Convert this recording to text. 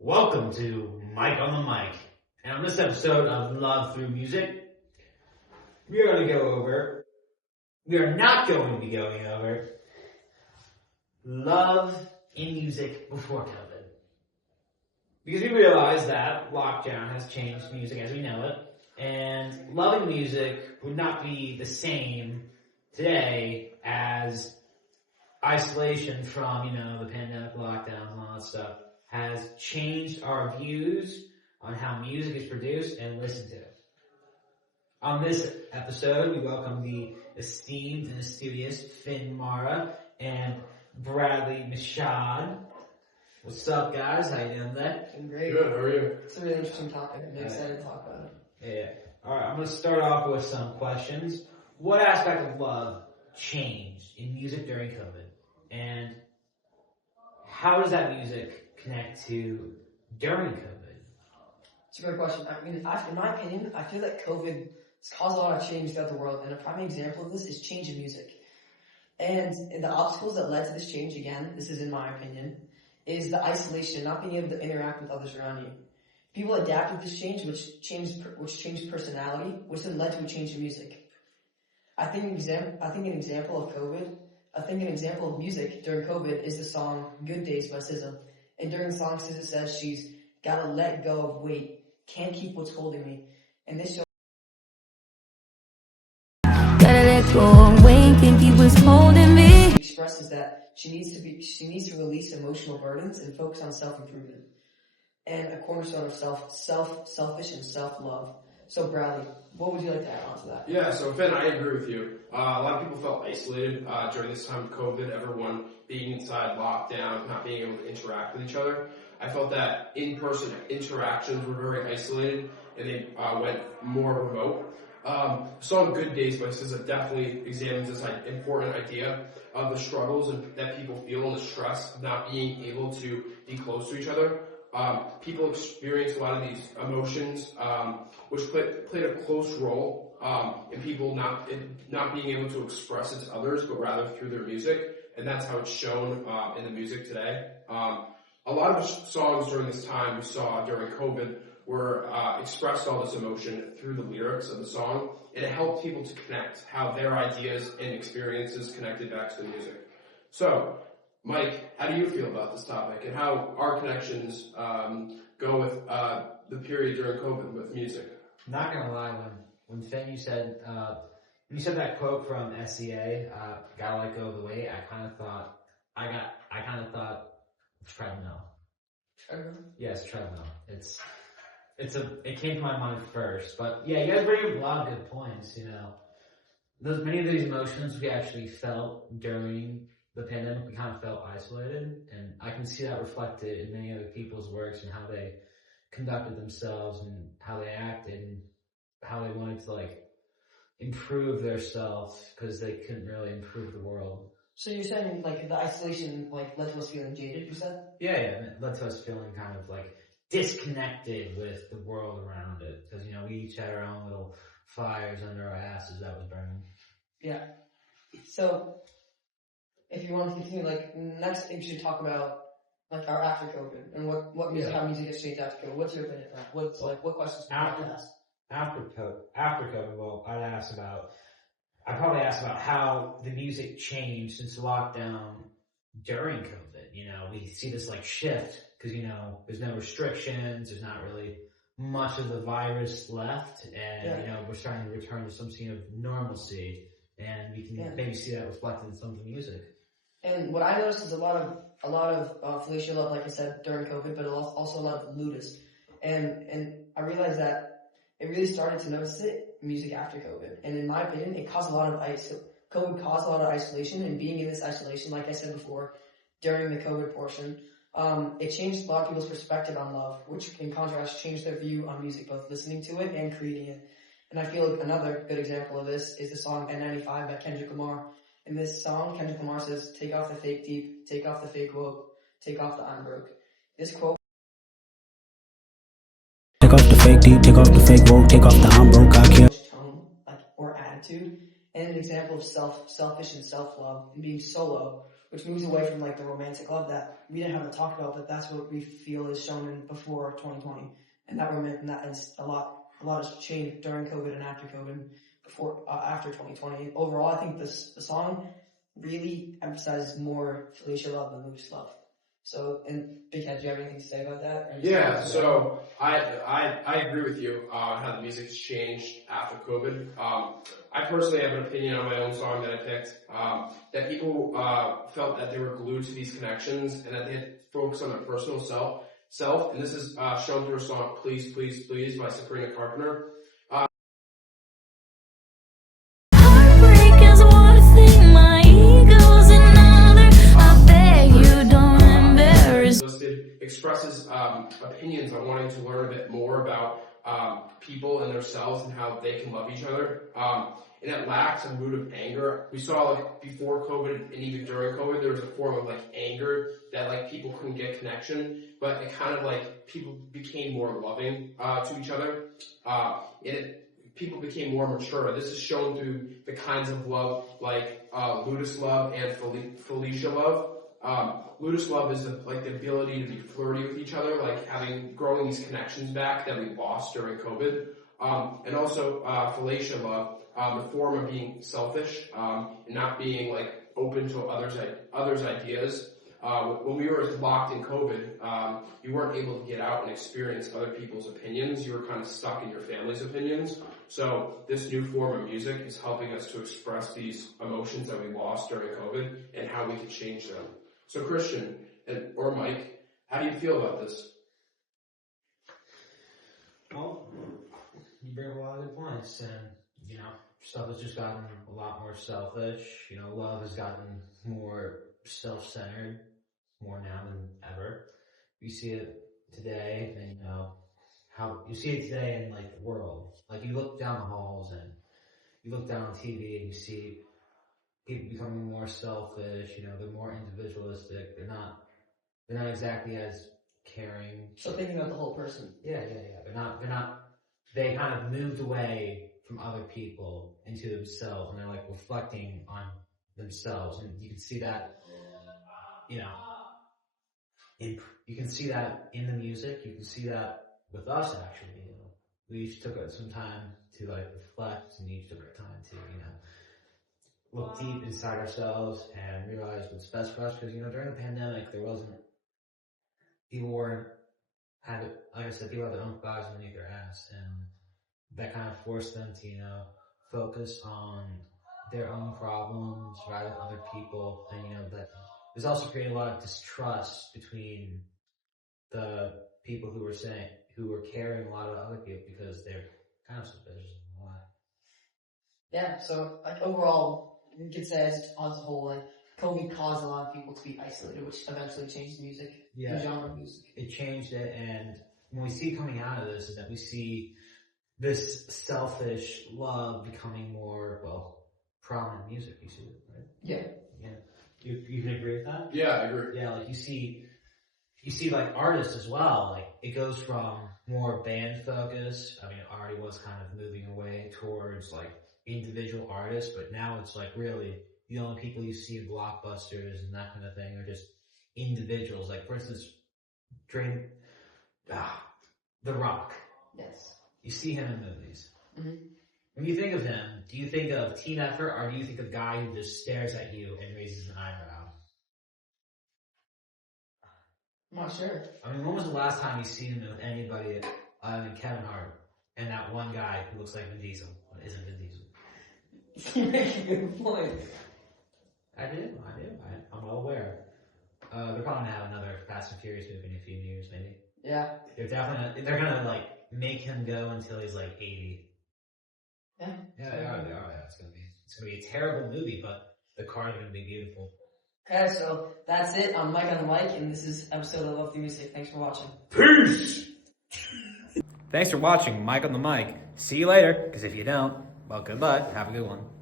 Welcome to Mike on the Mic. And on this episode of Love Through Music, we are not going to be going over love in music before COVID. Because we realize that lockdown has changed music as we know it, and loving music would not be the same today as isolation from, the pandemic lockdowns and all that stuff has changed our views on how music is produced and listened to. On this episode, we welcome the esteemed and mysterious Finn Mara and Bradley Mishad. What's up, guys? How you doing today? I'm great. Good, how are you? It's a really interesting topic. I'm excited to talk about it. Yeah. Alright, I'm going to start off with some questions. What aspect of love changed in music during COVID? And how does that music connect to during COVID? It's a great question. In my opinion, I feel that COVID has caused a lot of change throughout the world, and a prime example of this is change in music. And the obstacles that led to this change, again, this is in my opinion, is the isolation, not being able to interact with others around you. People adapted to this change, which changed personality, which then led to a change in music. I think an example of music during COVID is the song "Good Days" by SZA. And during the song, SZA says she's gotta let go of weight, can't keep what's holding me. And this shows gotta let go of weight, can't keep what's holding me. Expresses that she needs to release emotional burdens and focus on self-improvement. And a cornerstone of selfish and self-love. So Bradley, what would you like to add on to that? Yeah, so Finn, I agree with you. A lot of people felt isolated during this time of COVID, everyone being inside lockdown, not being able to interact with each other. I felt that in-person interactions were very isolated and they went more remote. The song "Good Days" by SZA definitely examines this important idea of the struggles that people feel and the stress of not being able to be close to each other. People experience a lot of these emotions, which played a close role in people not being able to express it to others, but rather through their music, and that's how it's shown in the music today. A lot of songs during this time we saw during COVID were expressed all this emotion through the lyrics of the song, and it helped people to connect how their ideas and experiences connected back to the music. So, Mike, how do you feel about this topic and how our connections go with the period during COVID with music? I'm not gonna lie, when Finn, you said that quote from SCA, gotta let go of the weight, I kind of thought treadmill. Treadmill? Yes, treadmill. It came to my mind first, but yeah, you guys bring up a lot of good points. Many of these emotions we actually felt during the pandemic. We kind of felt isolated, and I can see that reflected in many other people's works and how they conducted themselves and how they acted and how they wanted to improve their self because they couldn't really improve the world. So you're saying the isolation led to us feeling jaded, you said? Yeah, it led to us feeling kind of disconnected with the world around it because we each had our own little fires under our asses that was burning. Yeah. So if you want to continue, next thing we should talk about our after COVID and how music has changed after COVID. What's your opinion on that? What questions do you want to ask? After COVID, well, I'd probably ask about how the music changed since lockdown during COVID. We see this shift because, there's no restrictions, there's not really much of the virus left, and, we're starting to return to some sort of normalcy, and we can maybe see that reflected in some of the music. And what I noticed is a lot of Felicia Love, like I said, during COVID, but also a lot of Ludus. And I realized that it really started to notice music after COVID. And in my opinion, COVID caused a lot of isolation, and being in this isolation, like I said before, during the COVID portion, it changed a lot of people's perspective on love, which in contrast changed their view on music, both listening to it and creating it. And I feel like another good example of this is the song N95 by Kendrick Lamar. In this song, Kendrick Lamar says, "Take off the fake deep, take off the fake woke, take off the I'm broke." This quote, take off the fake deep, take off the fake woke, take off the I'm broke, I care. Tone, or attitude, and an example of selfish and self-love, and being solo, which moves away from like the romantic love that we didn't have to talk about, but that's what we feel is shown in before 2020, and that is a lot has changed during COVID and after COVID, after 2020. Overall, I think the song really emphasizes more Felicia love than Ludus love. So, and Big Head, do you have anything to say about that? Yeah, so I agree with you on how the music's changed after COVID. I personally have an opinion on my own song that I picked, that people felt that they were glued to these connections and that they had to focus on their personal self. And this is shown through a song, Please, Please, Please by Sabrina Carpenter. Heartbreak is one thing, my ego's another. I beg you don't embarrass. Listed expresses opinions on wanting to learn a bit more about people and themselves and how they can love each other. And it lacks a mood of anger. We saw like before COVID and even during COVID, there was a form of like anger that like people couldn't get connection, but it kind of like people became more loving to each other. People became more mature. This is shown through the kinds of love like Ludus love and Felicia love. Ludus love is the ability to be flirty with each other, like growing these connections back that we lost during COVID. And also Felicia love, the form of being selfish and not being like open to others' ideas. When we were locked in COVID, you weren't able to get out and experience other people's opinions. You were kind of stuck in your family's opinions. So this new form of music is helping us to express these emotions that we lost during COVID and how we can change them. So Christian or Mike, how do you feel about this? Well, you bring up a lot of good points, and stuff has just gotten a lot more selfish. Love has gotten more self-centered, more now than ever. You see it today, and how you see it today in like the world. Like you look down the halls and you look down on TV and you see people becoming more selfish. They're more individualistic. They're not exactly as caring. So thinking about the whole person. Yeah. They're not. They kind of moved away from other people into themselves, and they're like reflecting on themselves, and you can see that. You can see that in the music. You can see that with us actually. We each took some time to like reflect, and each took our time to look deep inside ourselves and realize what's best for us. Because during the pandemic, people had their own fires underneath their ass, and that kind of forced them to focus on their own problems rather than other people. And that there's also created a lot of distrust between the people who were caring a lot about other people because they're kind of suspicious of a lot. Yeah, so like overall, we could say as a whole, like COVID caused a lot of people to be isolated, which eventually changed music, the genre of music. It changed it, and when we see coming out of this is that we see this selfish love becoming more, prominent music. You see it, right? Yeah. You can agree with that? Yeah, I agree. Yeah, like you see like artists as well, like it goes from more band focus. I mean, it already was kind of moving away towards like individual artists, but now it's like really the only people you see in blockbusters and that kind of thing are just individuals. Like for instance, The Rock. Yes. You see him in movies. Mm-hmm. When you think of him, do you think of team effort, or do you think of a guy who just stares at you and raises an eyebrow? I'm not sure. I mean, when was the last time you seen him with anybody other than Kevin Hart and that one guy who looks like Vin Diesel, but isn't Vin Diesel? You make a good point. I do. I'm well aware. They're probably gonna have another Fast and Furious movie in a few years, maybe. Yeah. They're gonna like make him go until he's like 80. Yeah. Yeah, they are. It's gonna be a terrible movie, but the cars are gonna be beautiful. Okay, so that's it. I'm Mike on the mic, and this is episode of Love Through Music. Thanks for watching. Peace! Thanks for watching Mike on the Mic. See you later, because if you don't, well, goodbye. Have a good one.